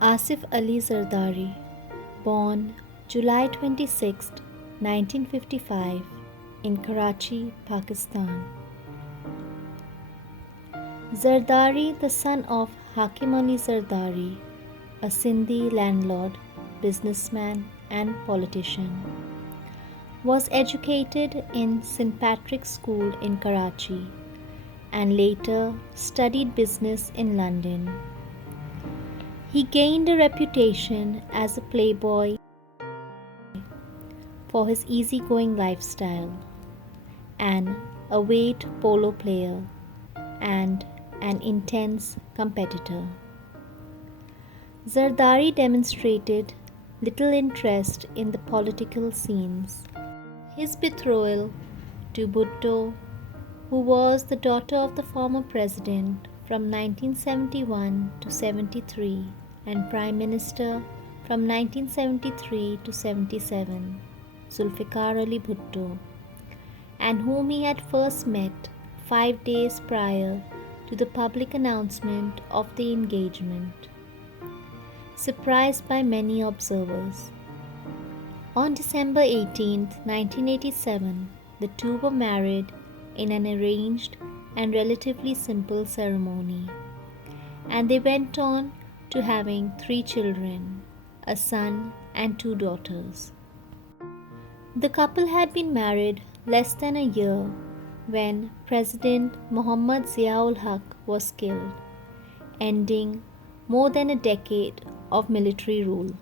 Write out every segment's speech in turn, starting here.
Asif Ali Zardari, born July 26, 1955, in Karachi, Pakistan. Zardari, the son of Hakim Ali Zardari, a Sindhi landlord, businessman, and politician, was educated in St. Patrick's School in Karachi and later studied business in London. He gained a reputation as a playboy for his easygoing lifestyle, an avid polo player, and an intense competitor. Zardari demonstrated little interest in the political scenes. His betrothal to Bhutto, who was the daughter of the former president from 1971 to 73 and Prime Minister from 1973 to 77, Zulfikar Ali Bhutto, and whom he had first met 5 days prior to the public announcement of the engagement, surprised by many observers. On December 18, 1987, the two were married in an arranged and relatively simple ceremony, and they went on to having 3 children, a son and 2 daughters. The couple had been married less than a year when President Muhammad Ziaul Haq was killed, ending more than a decade of military rule.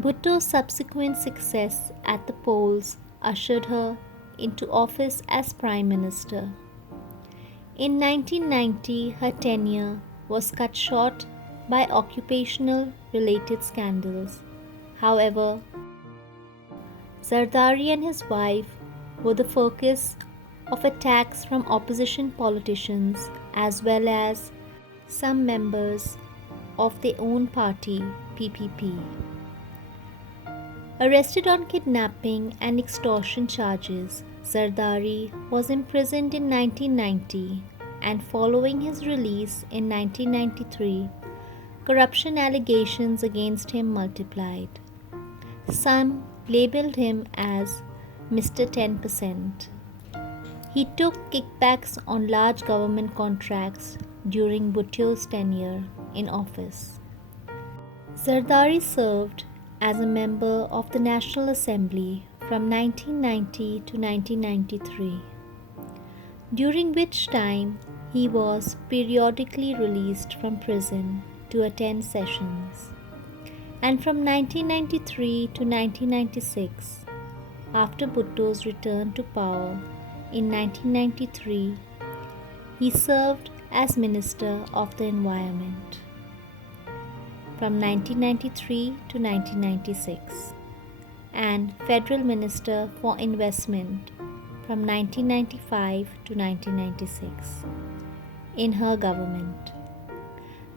Bhutto's subsequent success at the polls ushered her into office as Prime Minister. In 1990, her tenure was cut short by occupational-related scandals. However, Zardari and his wife were the focus of attacks from opposition politicians as well as some members of their own party, PPP. Arrested on kidnapping and extortion charges, Zardari was imprisoned in 1990, and following his release in 1993, corruption allegations against him multiplied. Some labeled him as Mr. 10%. He took kickbacks on large government contracts during Bhutto's tenure in office. Zardari served as a member of the National Assembly from 1990 to 1993, during which time he was periodically released from prison to attend sessions, and from 1993 to 1996, after Bhutto's return to power in 1993, he served as Minister of the Environment from 1993 to 1996 and Federal Minister for Investment from 1995 to 1996 in her government.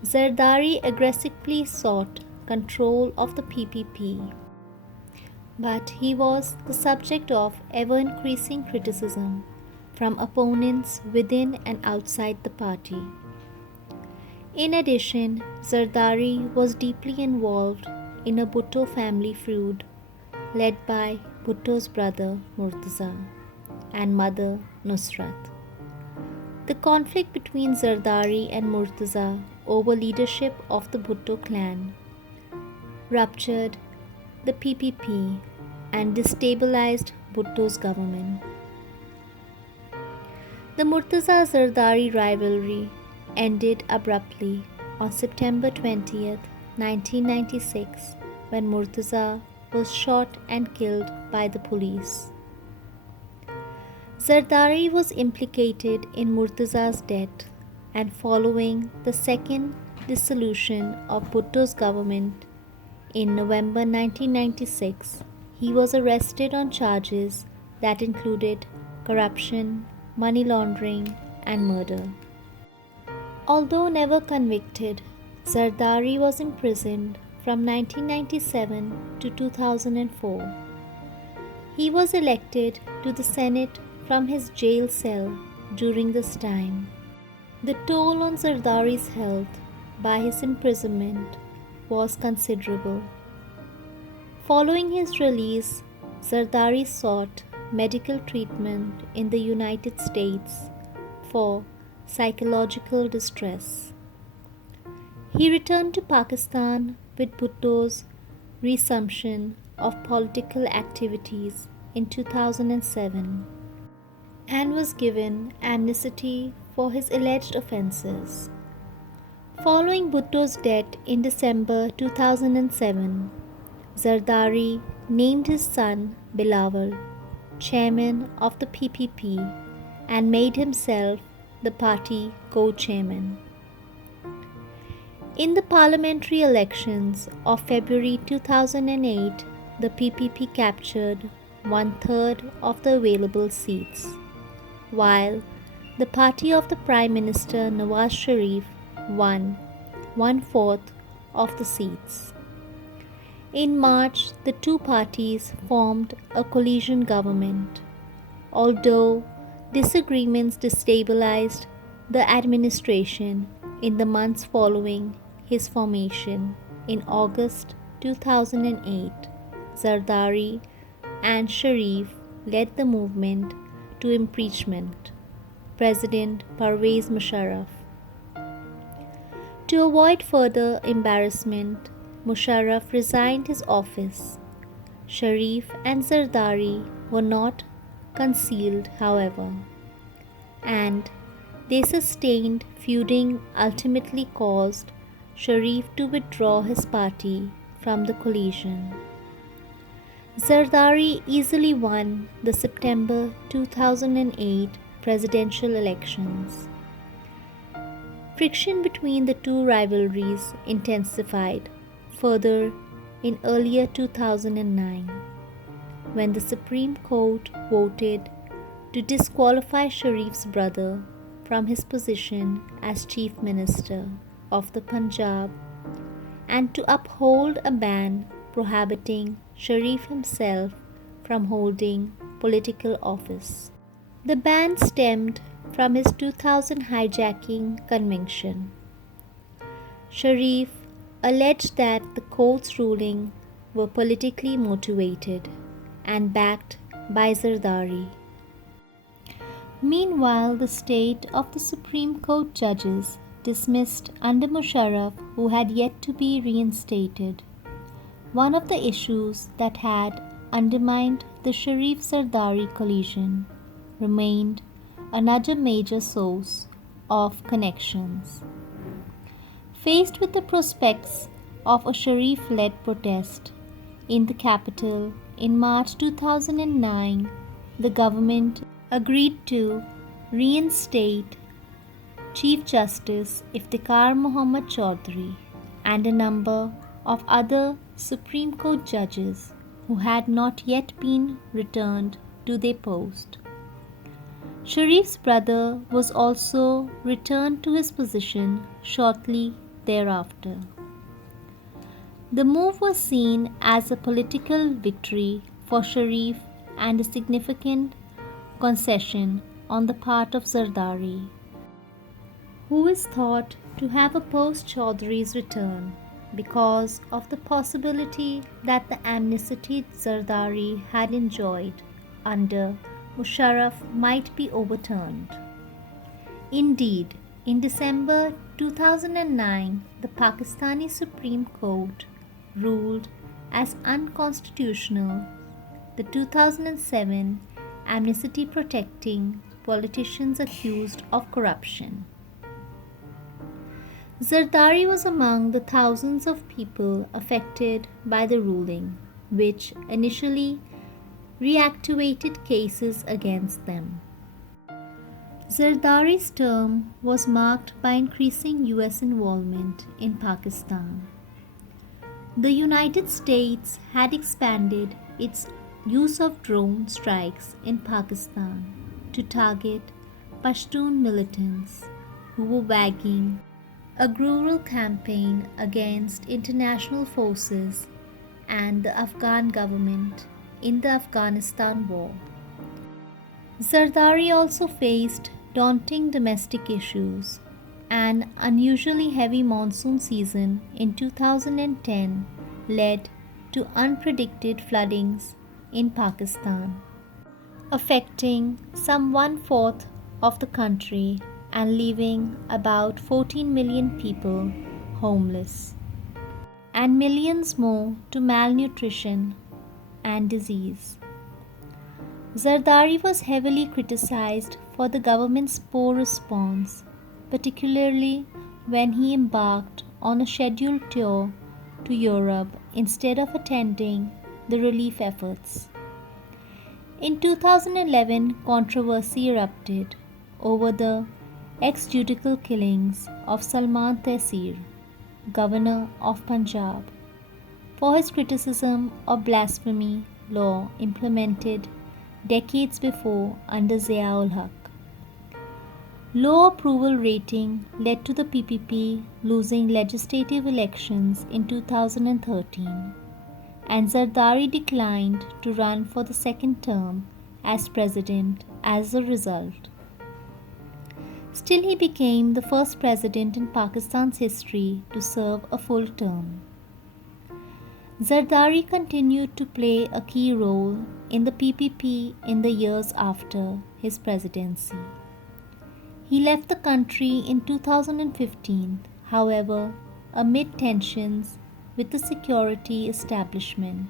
Zardari aggressively sought control of the PPP, but he was the subject of ever-increasing criticism from opponents within and outside the party. In addition, Zardari was deeply involved in a Bhutto family feud led by Bhutto's brother Murtaza and mother Nusrat. The conflict between Zardari and Murtaza over leadership of the Bhutto clan ruptured the PPP and destabilized Bhutto's government. The Murtaza-Zardari rivalry ended abruptly on September 20, 1996, when Murtaza was shot and killed by the police. Zardari was implicated in Murtaza's death, and following the second dissolution of Bhutto's government in November 1996, he was arrested on charges that included corruption, money laundering, and murder. Although never convicted, Zardari was imprisoned from 1997 to 2004. He was elected to the Senate from his jail cell during this time. The toll on Zardari's health by his imprisonment was considerable. Following his release, Zardari sought medical treatment in the United States for psychological distress. He returned to Pakistan with Bhutto's resumption of political activities in 2007 and was given amnesty for his alleged offences. Following Bhutto's death in December 2007, Zardari named his son Bilawal chairman of the PPP and made himself the party co-chairman. In the parliamentary elections of February 2008, the PPP captured one-third of the available seats, while the party of the Prime Minister Nawaz Sharif won one-fourth of the seats. In March, the two parties formed a coalition government, although disagreements destabilized the administration in the months following his formation. In August 2008, Zardari and Sharif led the movement to impeachment President Pervez Musharraf. To avoid further embarrassment, Musharraf resigned his office. Sharif and Zardari were not concealed, however, and their sustained feuding ultimately caused Sharif to withdraw his party from the coalition. Zardari easily won the September 2008 presidential elections. Friction between the two rivalries intensified further in earlier 2009, when the Supreme Court voted to disqualify Sharif's brother from his position as Chief Minister of the Punjab and to uphold a ban prohibiting Sharif himself from holding political office. The ban stemmed from his 2000 hijacking conviction. Sharif alleged that the court's ruling were politically motivated and backed by Zardari. Meanwhile, the state of the Supreme Court judges dismissed under Musharraf, who had yet to be reinstated. One of the issues that had undermined the Sharif-Zardari coalition remained another major source of connections. Faced with the prospects of a Sharif-led protest in the capital in March 2009, the government agreed to reinstate Chief Justice Iftikhar Muhammad Chaudhry and a number of other Supreme Court judges who had not yet been returned to their post. Sharif's brother was also returned to his position shortly thereafter. The move was seen as a political victory for Sharif and a significant concession on the part of Zardari, who is thought to have opposed Chaudhry's return because of the possibility that the amnesty Zardari had enjoyed under Musharraf might be overturned. Indeed, in December 2009, the Pakistani Supreme Court ruled as unconstitutional the 2007 amnesty protecting politicians accused of corruption. Zardari was among the thousands of people affected by the ruling, which initially reactivated cases against them. Zardari's term was marked by increasing US involvement in Pakistan. The United States had expanded its use of drone strikes in Pakistan to target Pashtun militants who were waging a guerrilla campaign against international forces and the Afghan government in the Afghanistan war. Zardari also faced daunting domestic issues. An unusually heavy monsoon season in 2010 led to unpredicted floodings in Pakistan, affecting some one-fourth of the country and leaving about 14 million people homeless, and millions more to malnutrition and disease. Zardari was heavily criticized for the government's poor response, particularly when he embarked on a scheduled tour to Europe instead of attending the relief efforts. In 2011, controversy erupted over the extrajudicial killings of Salman Taseer, governor of Punjab, for his criticism of blasphemy law implemented decades before under Zia-ul Haq. Low approval rating led to the PPP losing legislative elections in 2013, and Zardari declined to run for the second term as president as a result. Still, he became the first president in Pakistan's history to serve a full term. Zardari continued to play a key role in the PPP in the years after his presidency. He left the country in 2015, however, amid tensions with the security establishment.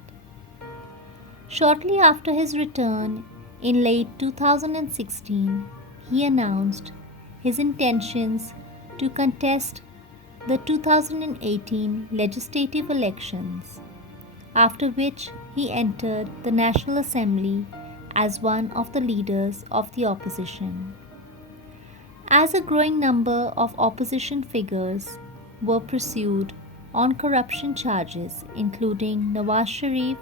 Shortly after his return in late 2016, he announced his intentions to contest the 2018 legislative elections, after which he entered the National Assembly as one of the leaders of the opposition. As a growing number of opposition figures were pursued on corruption charges, including Nawaz Sharif,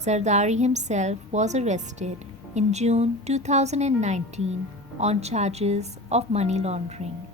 Zardari himself was arrested in June 2019 on charges of money laundering.